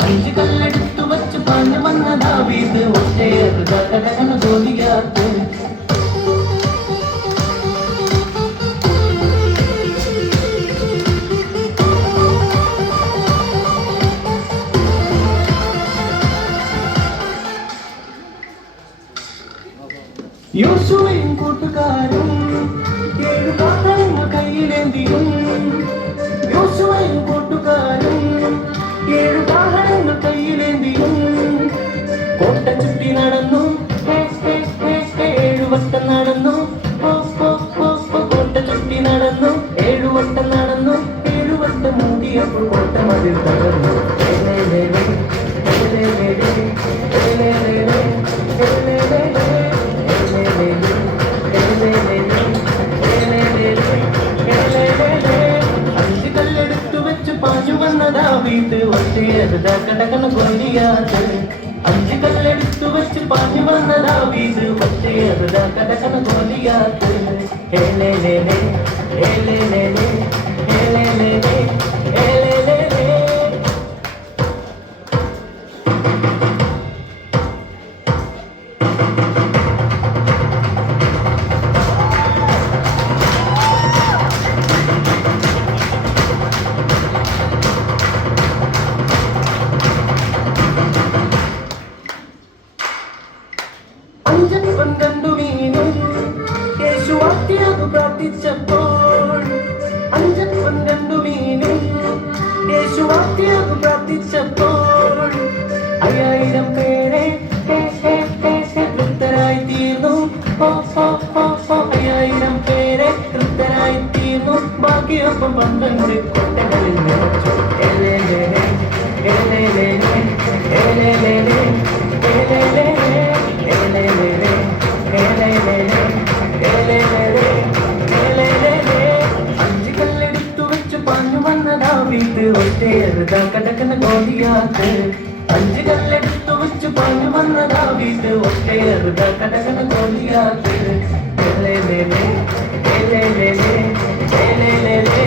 അഞ്ച് കല്ലെടുത്തു വച്ച് പാഞ്ഞു വന്ന ദാവീദ് ഒറ്റയേറ് കടകട ഗോലിയാത്ത്. യോശുവയും കൂട്ടുകാരും ഏഴു കാഹളങ്ങൾ കയ്യിലേന്തിയും. യോശുവയും കൂട്ടുകാരും ഏഴു കാഹളങ്ങൾ കയ്യിലേന്തിയും. കോട്ട ചുറ്റി നടന്നു, ഏഴുവട്ടം നടന്നു. കോട്ട ചുറ്റി നടന്നു, ഏഴുവട്ടം നടന്നു. ഏഴുവട്ടം മൂടിയപ്പോൾ കോട്ട മതിൽ തകർന്നു. അഞ്ച് കല്ലെടുത്തു വെച്ച് പാഞ്ഞു വന്ന ദാവീദ് ഒറ്റയേറ് കടകട ഗോലിയാത്ത്. അഞ്ച് കല്ലെടുത്തു വെച്ച് പാഞ്ഞു വന്ന ദാവീദ് ഒറ്റയേറ് കടകട ഗോലിയാത്ത്. ഏലേലേലേ ഏലേലേലേ ഏലേലേലേ ഏലേലേലേ. അഞ്ചപ്പം കണ്ടു മീനും യേശു വാക്യാതു പ്രാർത്ഥിച്ചപ്പോൾ. അഞ്ചപ്പം കണ്ടു മീനും യേശു വാക്യാതു പ്രാർത്ഥിച്ചപ്പോൾ. 5000 പേരെ തൃപ്തരായി തീർന്നു. 5000 പേരെ തൃപ്തരായി തീർന്നു. ബാക്കിയൊപ്പം 12 കൊട്ടകളിൽ നിറച്ചു. ഏലേലേലേ ഏലേലേലേ ഏലേലേലേ ഏലേലേലേ. അഞ്ച് കല്ലെടുത്തു വെച്ച് പാഞ്ഞു വന്ന ദാവീദ് ഒറ്റയേറ് കടകട ഗോലിയാത്ത്. അഞ്ച് കല്ലെടുത്തു വെച്ച് പാഞ്ഞു വന്ന ദാവീദ് ഒറ്റയേറ് കടകട ഗോലിയാത്ത്. ഏലേലേലേ ഏലേലേലേ ഏലേലേലേ.